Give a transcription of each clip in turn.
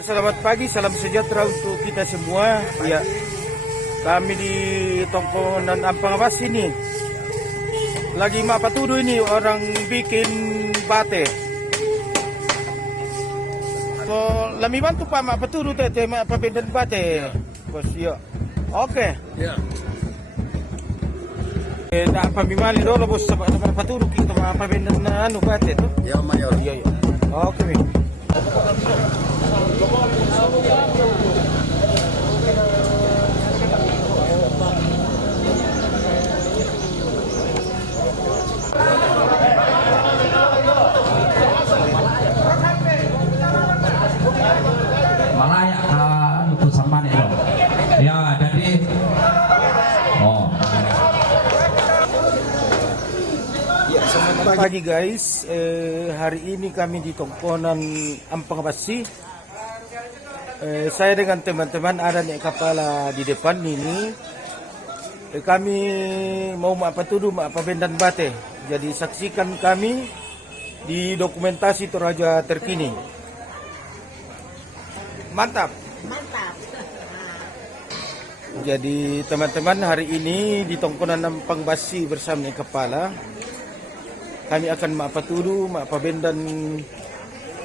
Selamat pagi, salam sejahtera untuk kita semua. Ya, kami di Tongkonan Ampang Awas ini lagi mak patudu ini orang bikin bate. So, lami bantu pak mak patudu tete mak pabendan bate. Bos, ya. Oke. Ya. Nak pamimali dulu bos sama patudu kita mak pabendan anu bate tu. Ya, Mayor. Iya, iya. Oke, Mi. Malaya itu sama nih dong. Ya, jadi Selamat pagi guys, hari ini kami di Tongkonan Ampang Basi. Saya dengan teman-teman ada nih kepala di depan ini. Kami mau patudu pabendan bate. Jadi saksikan kami di dokumentasi Toraja terkini. Mantap. Mantap. Jadi teman-teman hari ini di Tongkonan Ampang Basi bersama nih kepala. Kami akan patudu pabendan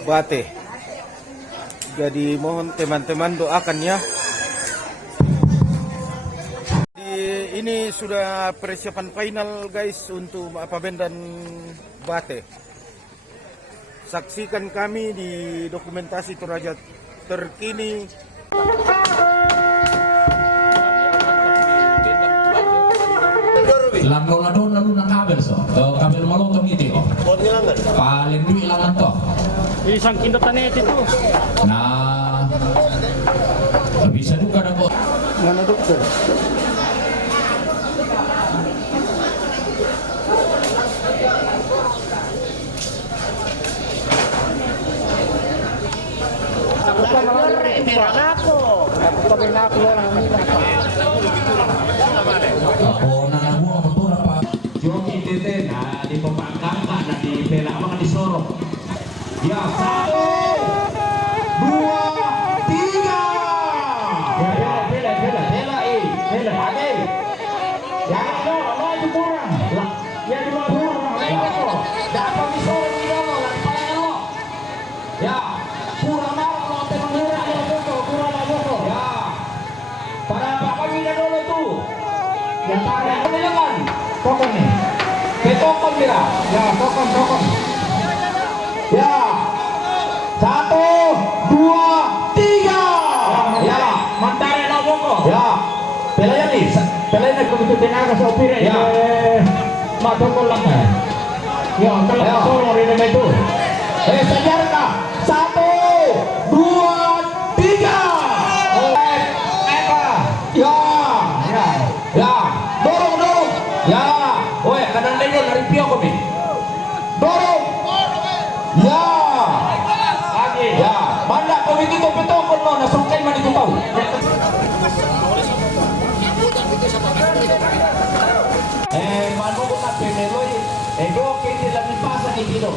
bate. Jadi mohon teman-teman doakan ya. Ini sudah persiapan final guys untuk pabendan bate. Saksikan kami di dokumentasi Toraja terkini. lalu nang kabel so. Kabel malu kami itu. Paling duit langan toh. Isang kindotanet itu. Nah, bisa juga ada kok. Mana dokter? Ako nangamu ang betul apa? Joki tete na di pembangkangan na di pela mga di sorok. Ya, 1, 2, 3. Pela lagi. Ya, lo itu kurang. Ya di bawah kurang. Dapat di sorok di bawah lagi paling lo. Ya, kurang mau lo te mengira ya betul, kurang betul. Ya. Para Pak Pamina dulu tuh. Yang tarik ini jangan. Tokong nih. Ketokong dia. Ya, tokong. Ya. 1, 2, 3. Ya, mantare na boko. Ya. Pelanya nih. Pelanya begitu tenaga sopir ya. Matokong lang eh. Ya, kalau solo rin naman itu. Sejar ka. 1, 2, 3. Ya, dorong. Ya, woi, kadang lego dari pio kami. Dorong. Ya. Lagi. Ya, mana kau itu petokon lo, nasungkai mana kau tahu. Manu na pemeloy, ego kiti lang ipasa ni Pino.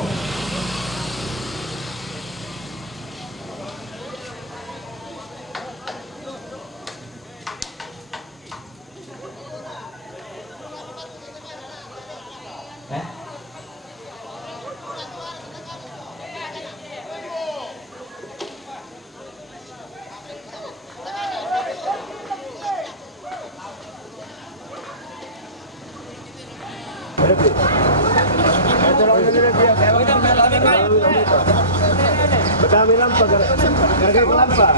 Madami lampa, gargay ko lampa.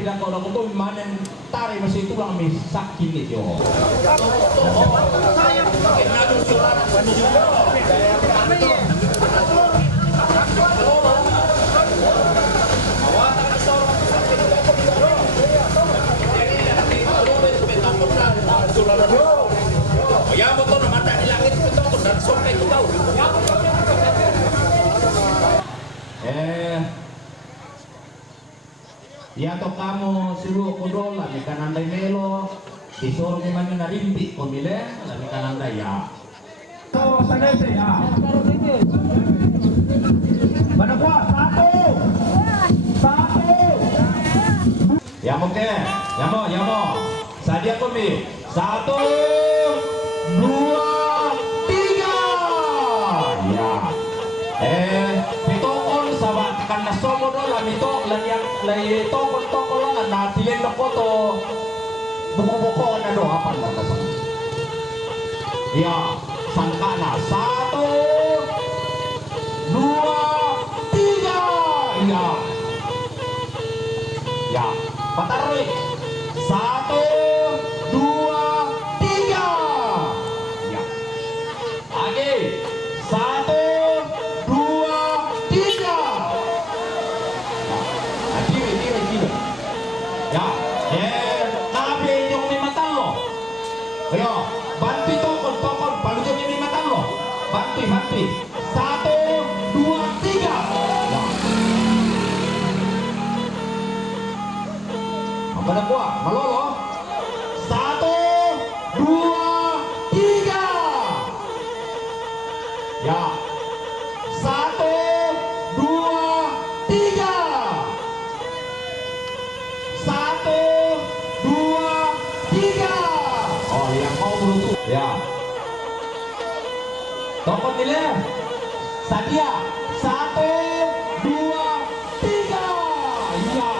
pinang ko to manen tari masih tulang mi sakit itu. Ya motor naman na ilangit ito kung narsok kayo ito. Ya to kamu suruh kudol lagi kanandai melo disuruh gimana narimbi pemilih lagi kanandai ya. So sanese ya. Mana kuat satu. Ya oke, ya mau. Sadia kami 1, 2, 3. Ya. Pitokon sabat karena somodo lah mito yang lay tokon lah na tilin na foto buku-buku na do apa na kasa. Ya, sangkana 1, 2, 3. Ya. Ya, pataroy 1, 2, 3. Ya. Lagi 1, 2, 3. Nah, kiri. Ya, nabi yung may matang lo. Ayo, banti tokon, palutin yung may matang lo. Banti. 1, 2, 3. Ya. Apa na kuha? Malolo. 1, 2, 3. Ya. 1, 2, 3. 1, 2, 3. Oh, yang mau beruntung. Ya. Tokon nila. Sadia. 1, 2, 3. Iya.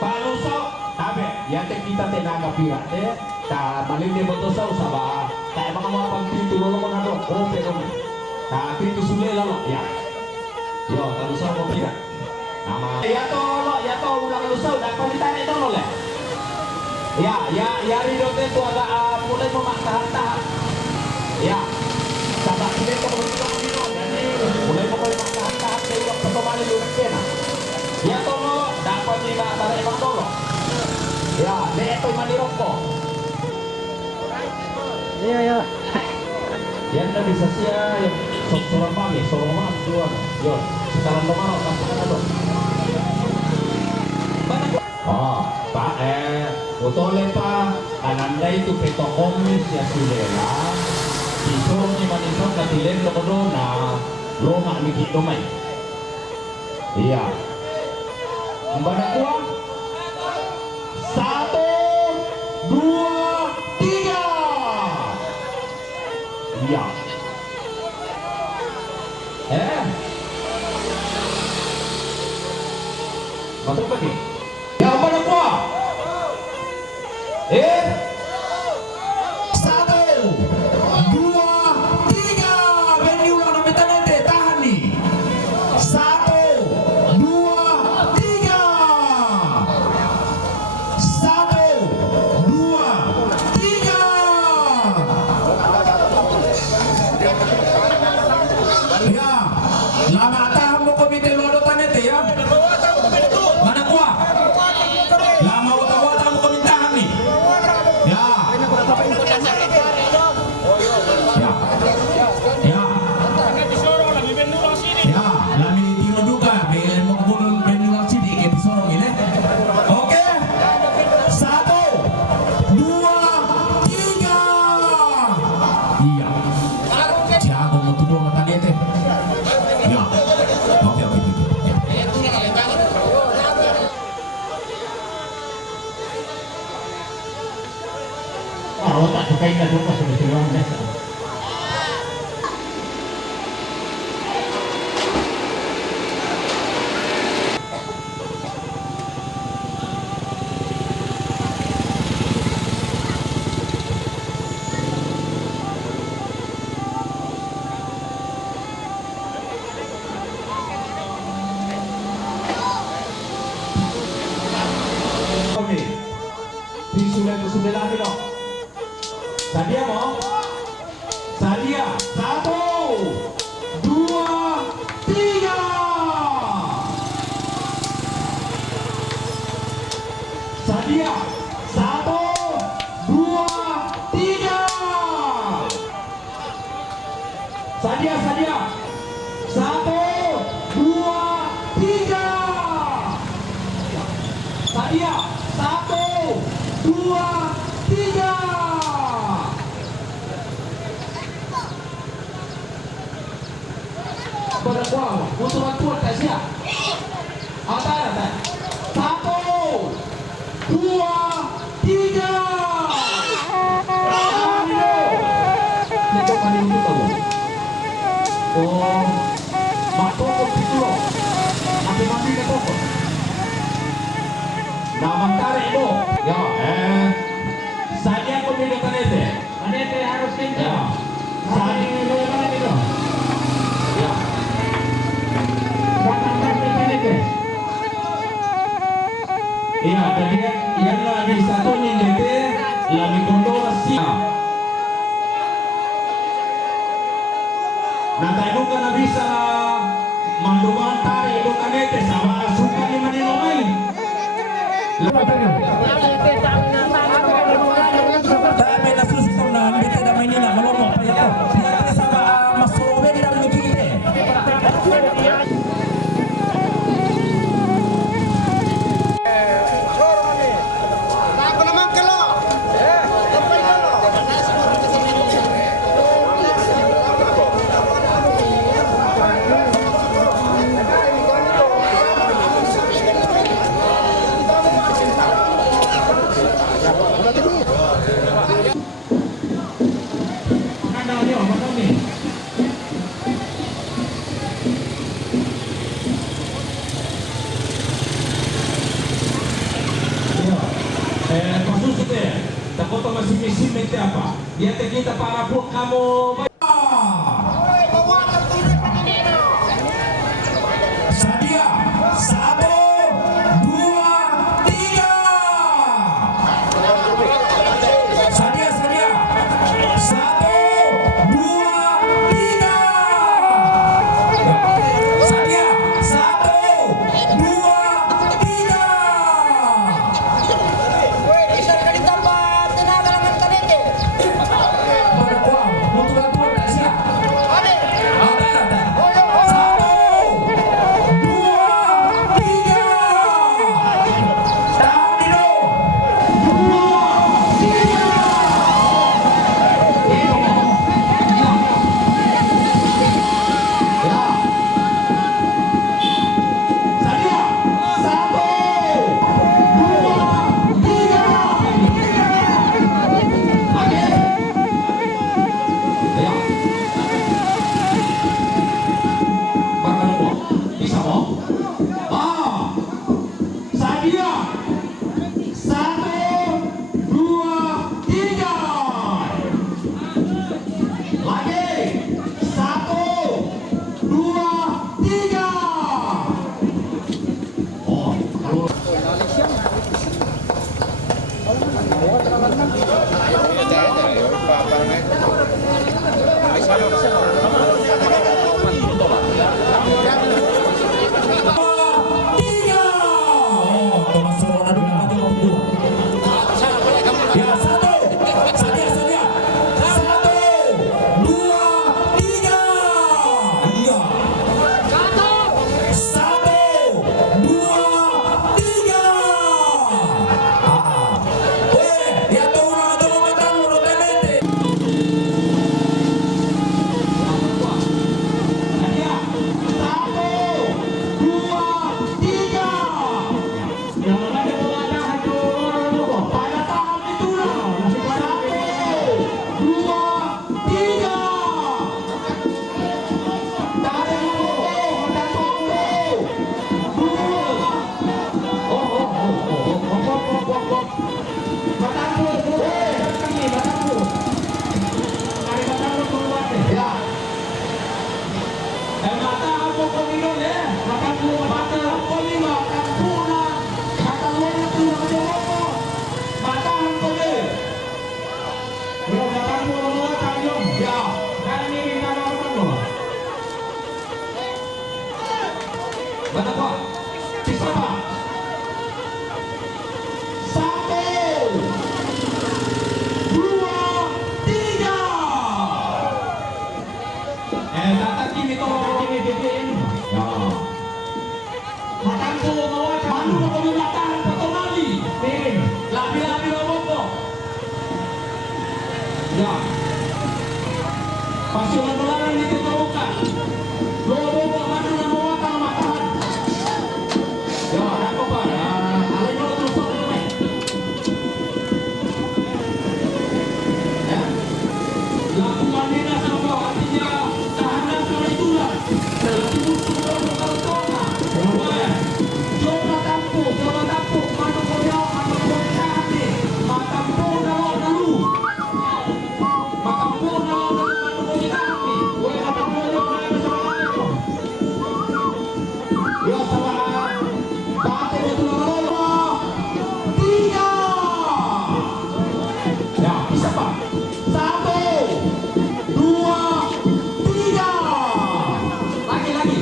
Palusok. Tabe. Ya kita tenaga pirat ta malindi mo to sa usaba. Ta mga pagpinto lo ko na do. O pero. Ta pinto sule lalo. Ya. Yo, palusok mo pirat. Nama. Ya to ulang lusaw da palitan ito no le. Ya ridot itu agak mulai memaksa-maksa. Ya. Sabak ini ko mulai memaksa-maksa sa iyo pagkamali lunak kena. Ya to no dapat nila taray ibang tolo. Ya, ito manirok ko. Iya. Yan na bisa siya yung sorang mami, dua. Yun, sekarang lumaro, masuk ka na doon. Pak utole pa, kananda itu peto komis ya silela. Disuruh ni manisok na tilen lo ko na loma mikit domay. Iya. Mbana kuha? 1, 2, 3. Iya. Masuk lagi. Ya apa nak buat? 1, 2, 3. Beni ulang nama tanete tahan ni. 1, 2, 3. 1, 2, 3. Ya, lama tahan mo komite lodo tanete ya. Mana kuah? Lama wata-wata mo komintahan ni. Ya. Ya, lami tiro duka, bilin mo kubunong penulang sini ke pisorong ini. Oke. 1, 2, 3. Iya. Jago mo tudo na tanete. Ya. Oke. Tak suka ingat dulu pas sudah silang desa. Sadia mau? Sadia, 1, 2, 3. Sadia, 1, 2, 3. Sadia, 1, 2, 3. Sadia, 1, 2, 3. Berkuang untuk bantuan tak siap. Antara 1, 2, 3. Itu kali itu tahu. Oh, mak toko itu loh. Mati ke toko. Nama tarik itu. Ya, saya pemilik Tanete. Tanete harus kencang. Ya, saya itu. ya. Batang kaki Tanete. Iya, jadi yang lagi satu nyindir, lagi kondorasi. Nah, tayo ka na bisa manduman tayo ito kanete sama suka ni Manilo may. Dami na susito na mbite na may nina malomong pa ito. Piyate sama masurobe di dalam mikikite. Kanda niyo, makami. Maksud kita, takut masih misim itu apa? Dia kita para pun kamu. Sadia, 1, 2, 3. Sadia, 1, 2, 3. Sadia, 1, 2, 3. Bisa ditambah tenaga dengan Tanete. Berkuang untuk bantuan Pasukan dolangan di Titoka. Lobo madu na mawata na matahan. Yo, ako pa. Alay mo ito sa kami. Laku manila sa mga artinya tahanan sa itulah. Dalam musuh ng kaltona. Lumayan. Joma tampo, mano koyo, mano koyo sa hati. Matampo na ako nalu. Matampo na ako nalu, mano koyo sa hati. Wala matampo na ako nalu sa mga ito. Yo, sa mga bate mo ito na lolo. Tiga! Ya, isa pa. Satu, dua, tiga. Lagi.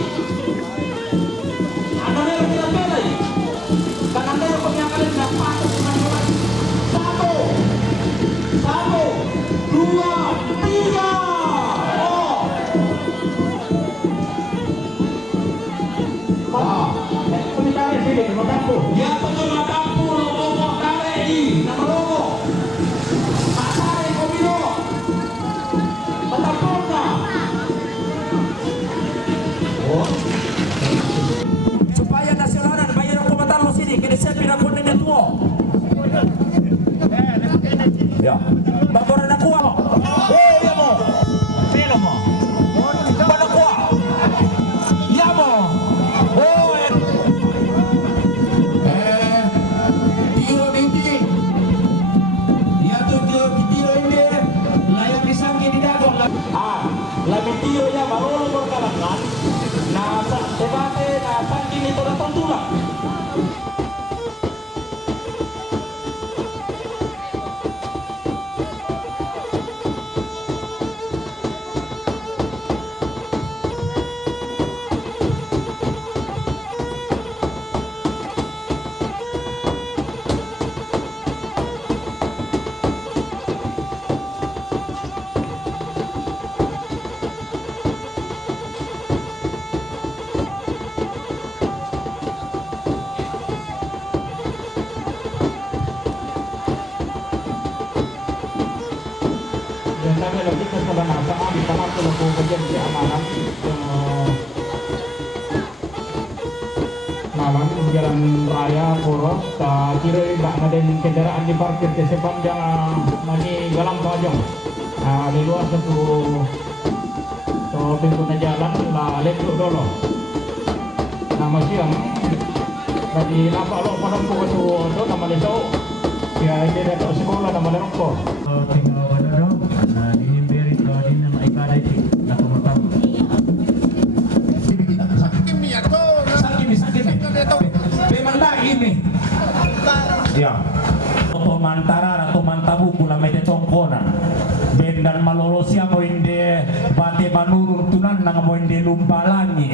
Ano na yung pinapelay? Kananda yung pagkakalin na pato sa manuman. Satu, dua, tiga. Oh! Komentari sini, matampo. Yan po yung matampo ng lobo kare na malogo. Matay ko bilo. Matampo na. Oh. Supaya nasionalan bayan ang kumatalo sini kini siya pinakunin na tuwo. Ya. Bagoran na kuha mo. Ya mo. Sino mo? Paano kuha? Ya mo. Tiro tinggi. Ya tu tiro ini layak disangki di dagong. Lagi tiro ya baru berkalangan. Nasa debate na sangki nito na tontulang. Dan kami lagi ke sebelah sama di sana pelaku bagian keamanan malam jalan raya Poros tak kira tak ada kendaraan diparkir di sepanjang mani Galang Pajong di luar satu pintu jalan lah lekuk dulu nama siang tadi nampak lo pada pukul tu nama leso ya dia datang sekolah nama leroko tinggal pada na dinimberi to din na maikada iti na tumatang. Sakit mi. Memang lagi ini. Ya. Oto mantara atau mantabu kula may detongkonan. Bendan malolosia mo hindi bate banurur tunan nang mo hindi lumbalangi